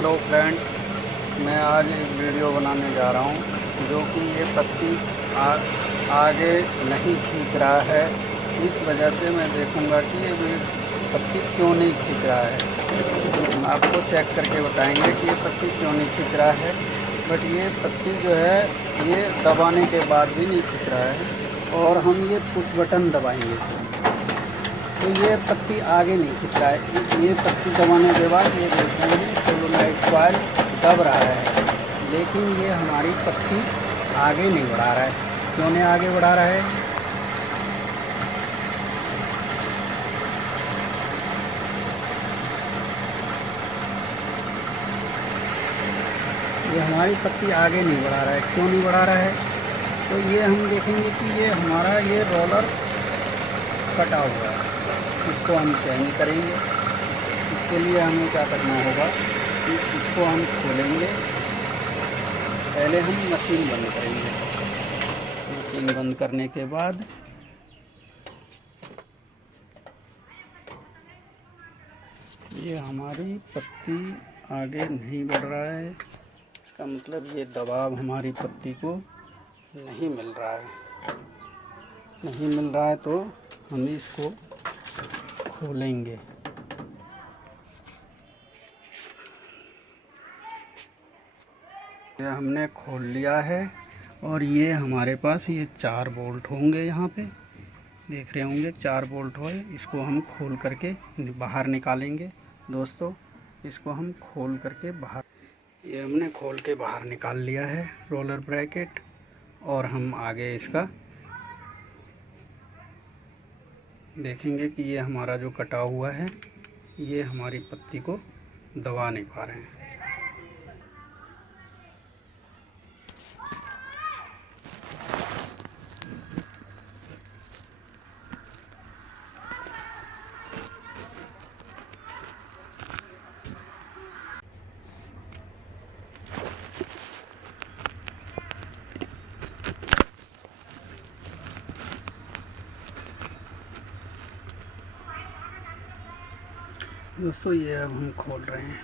Hello friends, मैं आज एक वीडियो बनाने जा रहा हूं जो कि ये पत्ती आगे नहीं खींच रहा है। इस वजह से मैं देखूंगा कि ये पत्ती क्यों नहीं खींच रहा है। हम आपको चेक करके बताएंगे कि ये पत्ती क्यों नहीं खींच रहा है। बट ये पत्ती जो है ये दबाने के बाद भी नहीं खींच रहा है और हम ये पुश बटन दबाएंगे तो ये पत्ती आगे नहीं खींच रहा है। ये पत्ती दबाने के बाद ये देखेंगे सोलोनाइट कॉइल दब रहा है, लेकिन ये हमारी पत्ती आगे नहीं बढ़ा रहा है। क्यों नहीं आगे बढ़ा रहा है? ये हमारी पत्ती आगे नहीं बढ़ा रहा है। क्यों नहीं बढ़ा रहा है? तो ये हम देखेंगे कि ये हमारा ये रोलर कटा हुआ है। इसको हम चेंज करेंगे। इसके लिए हमें क्या करना होगा कि इसको हम खोलेंगे। पहले हम मशीन बंद करेंगे। मशीन बंद करने के बाद ये हमारी पत्ती आगे नहीं बढ़ रहा है। इसका मतलब ये दबाव हमारी पत्ती को नहीं मिल रहा है। नहीं मिल रहा है तो हम इसको खोलेंगे। ये हमने खोल लिया है और ये हमारे पास ये 4 बोल्ट होंगे। यहाँ पे देख रहे होंगे 4 बोल्ट हो। इसको हम खोल करके बाहर निकालेंगे। दोस्तों, इसको हम खोल करके बाहर, ये हमने खोल के बाहर निकाल लिया है रोलर ब्रैकेट। और हम आगे इसका देखेंगे कि ये हमारा जो कटा हुआ है ये हमारी पत्ती को दबा नहीं पा रहे हैं। दोस्तों, ये अब हम खोल रहे हैं।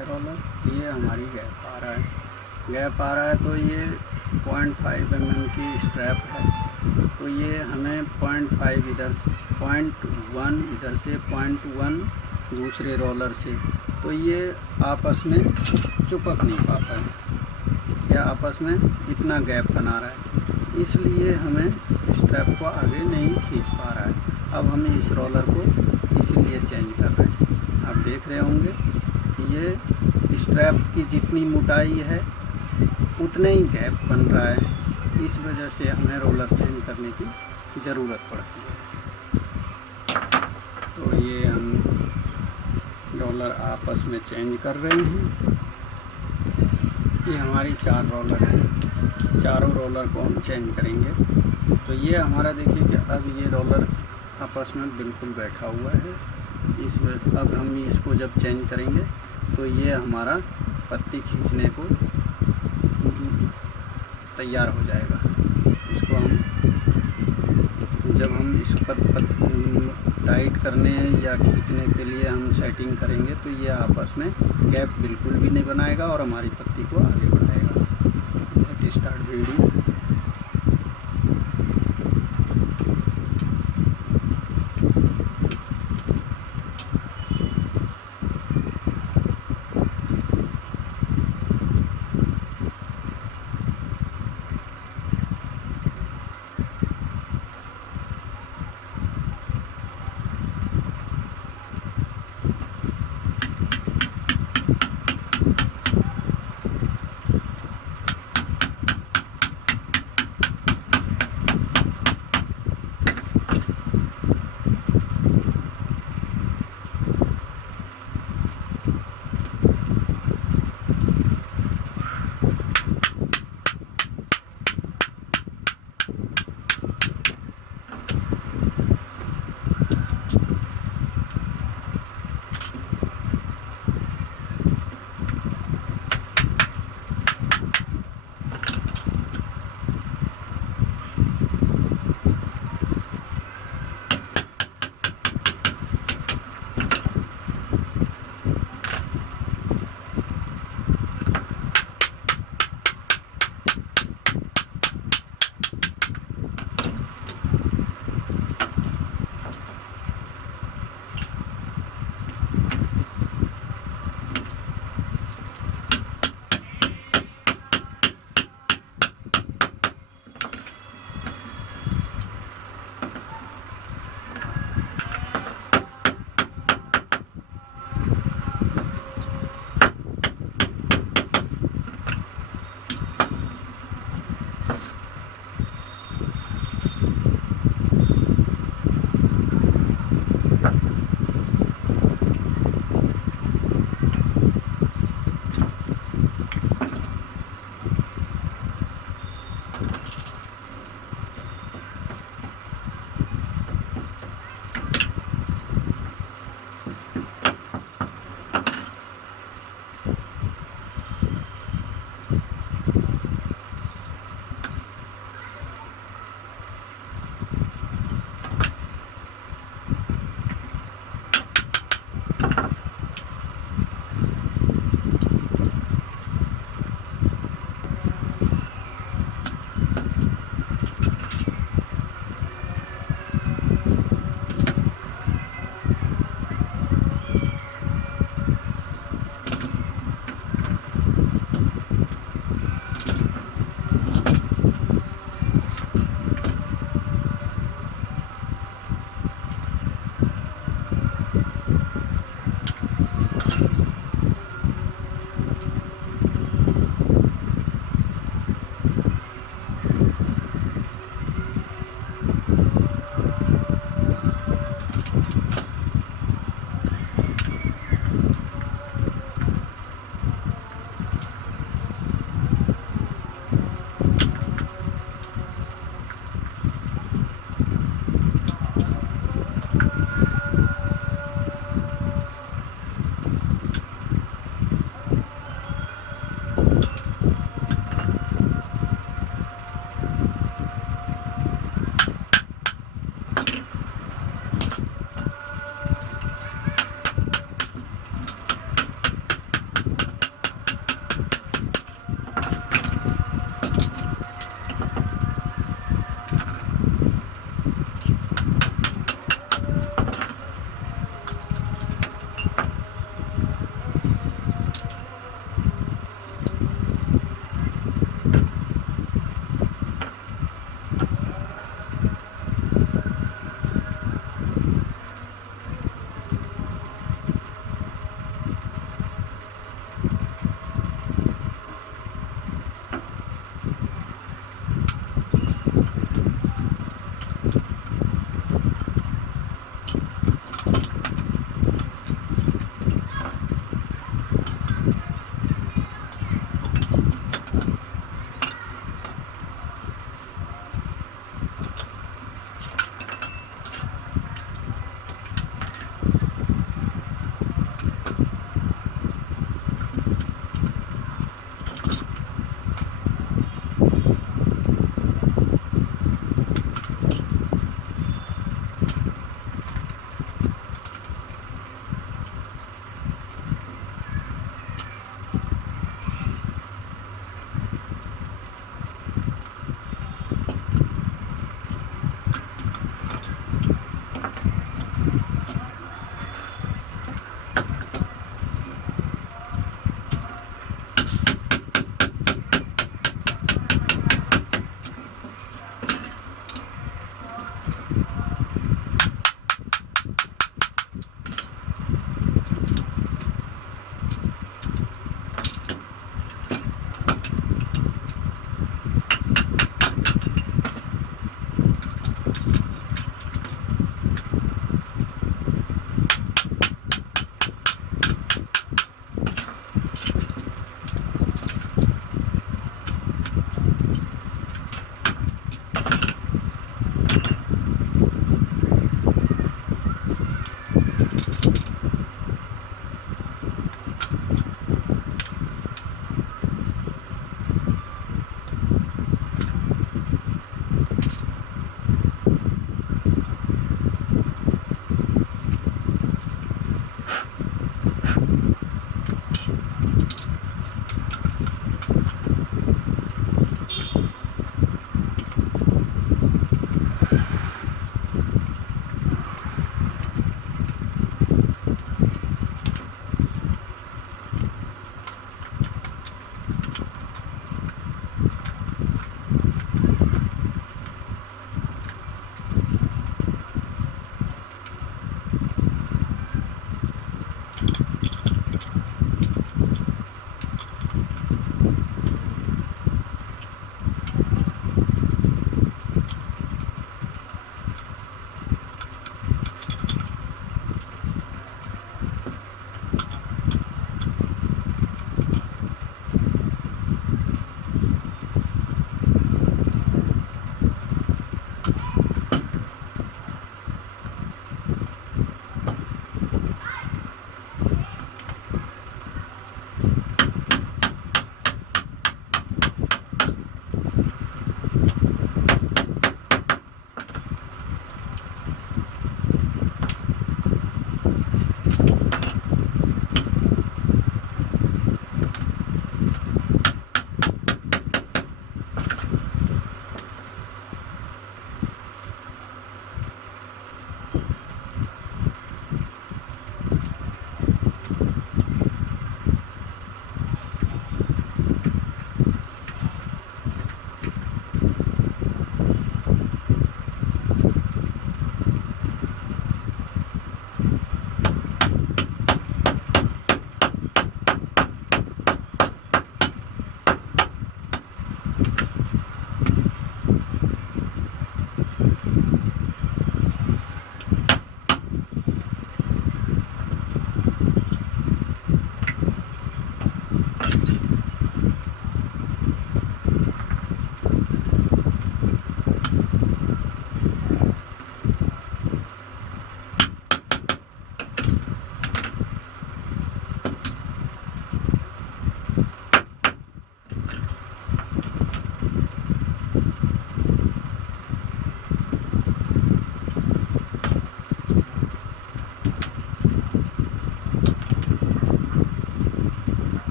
है रोलर, ये हमारी गैप आ रहा है, गैप आ रहा है। तो ये 0.5 mm की स्ट्रैप है, तो ये हमें 0.5 इधर से 0.1 इधर से 0.1 दूसरे रोलर से, तो ये आपस में चिपक नहीं पाता है या आपस में इतना गैप बना रहा है, इसलिए हमें स्ट्रैप को आगे नहीं खींच पा रहा है। अब हम इस रोलर को इसलिए चेंज कर रहे हैं। आप देख रहे होंगे कि ये स्ट्रैप की जितनी मोटाई है उतने ही गैप बन रहा है, इस वजह से हमें रोलर चेंज करने की ज़रूरत पड़ती है। तो ये हम रोलर आपस में चेंज कर रहे हैं। ये हमारी 4 रोलर हैं, चारों रोलर को हम चेंज करेंगे। तो ये हमारा देखिए कि अब ये रोलर आपस में बिल्कुल बैठा हुआ है। इसमें अब हम इसको जब चेंज करेंगे तो ये हमारा पत्ती खींचने को तैयार हो जाएगा। इसको हम जब हम इस पर टाइट करने या खींचने के लिए हम सेटिंग करेंगे तो ये आपस में गैप बिल्कुल भी नहीं बनाएगा और हमारी पत्ती को आगे बढ़ाएगा। Let start video.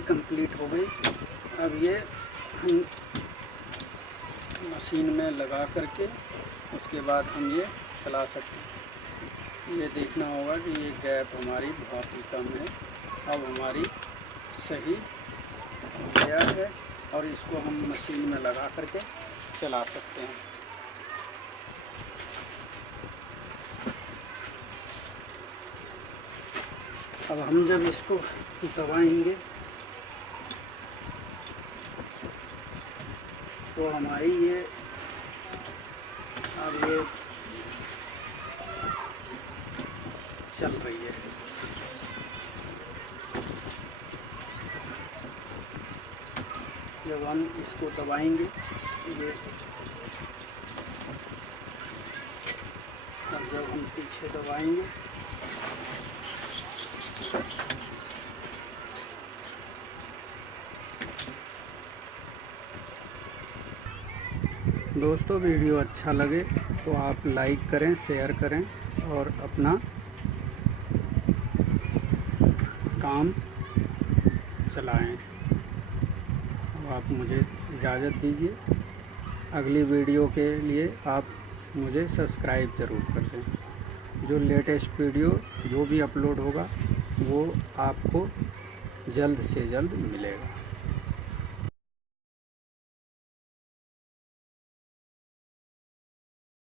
हमारी कंप्लीट हो गई। अब ये हम मशीन में लगा करके उसके बाद हम ये चला सकते हैं। ये देखना होगा कि ये गैप हमारी बहुत ही कम है। अब हमारी सही हो गया है और इसको हम मशीन में लगा करके चला सकते हैं। अब हम जब इसको दबाएंगे तो हमारी ये अब ये चल रही है। जब हम इसको दबाएंगे ये, और जब हम पीछे दबाएंगे दोस्तों, वीडियो अच्छा लगे तो आप लाइक करें, शेयर करें और अपना काम चलाएं। अब आप मुझे इजाज़त दीजिए। अगली वीडियो के लिए आप मुझे सब्सक्राइब ज़रूर कर दें। जो लेटेस्ट वीडियो जो भी अपलोड होगा वो आपको जल्द से जल्द मिलेगा।